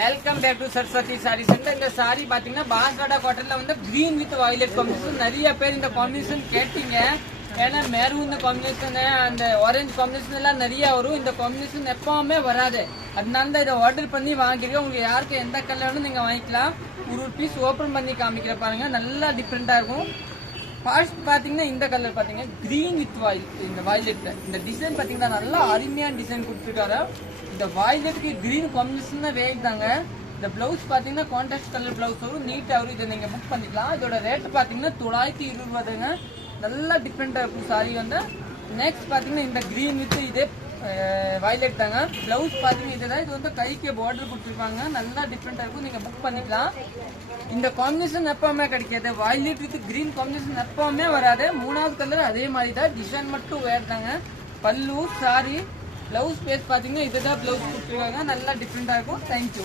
Welcome back to Saraswathi sari centre. இந்த சாரி பாத்தீங்கன்னா பாஸ்வாடா காட்டன்ல வந்து கிரீன் வித் வயலட் காம்பினேஷன். நிறைய பேர் இந்த காம்பினேஷன் கேட்டீங்க. ஏன்னா மெரூன் காம்பினேஷன் அந்த ஆரஞ்சு காம்பினேஷன் எல்லாம் நிறைய வரும். இந்த காம்பினேஷன் எப்பவுமே வராது. அதனால தான் இதை ஆர்டர் பண்ணி வாங்கிருக்கேன். உங்களுக்கு யாருக்கு எந்த கலர் வேணும் நீங்க வாங்கிக்கலாம். ஒரு பீஸ் ஓபன் பண்ணி காமிக்கிற பாருங்க, நல்லா டிஃப்ரெண்டா இருக்கும். ஃபர்ஸ்ட் பாத்தீங்கன்னா இந்த கலர் பாத்தீங்க கிரீன் வித் இந்த வயலட். இந்த டிசைன் பாத்தீங்கன்னா நல்லா அருமையான டிசைன் கொடுத்துருக்காரு. இந்த வயலட்டுக்கு கிரீன் காம்பினேஷன் தான் வேண்டாங்க. இந்த பிளவுஸ் பாத்தீங்கன்னா கான்ட்ராஸ்ட் கலர் பிளவுஸ் வரும், நீட்டா வரும். இதை நீங்க புக் பண்ணிக்கலாம். இதோட ரேட் பாத்தீங்கன்னா 920 நல்லா டிஃப்ரெண்டா இருக்கும் சாரி வந்து. நெக்ஸ்ட் பாத்தீங்கன்னா இந்த கிரீன் வித் இதே வயலட் தாங்க. பிளவுஸ் பாத்தீங்கன்னா இதுதான். இது வந்து கைக்கு பார்டர் கொடுத்துருப்பாங்க, நல்லா டிஃப்ரெண்டா இருக்கும். நீங்க புக் பண்ணிக்கலாம். இந்த காம்பினேஷன் எப்பவுமே கிடைக்காது. வயலட் வித் கிரீன் காம்பினேஷன் எப்பவுமே வராது. மூணாவது கலர் அதே மாதிரி தான், டிசைன் மட்டும் வேறுதாங்க. பல்லு சாரி பிளவுஸ் பேஸ் பாத்தீங்கன்னா இதுதான் பிளவுஸ் கொடுத்துருக்காங்க, நல்லா டிஃப்ரெண்டா இருக்கும். தேங்க்யூ.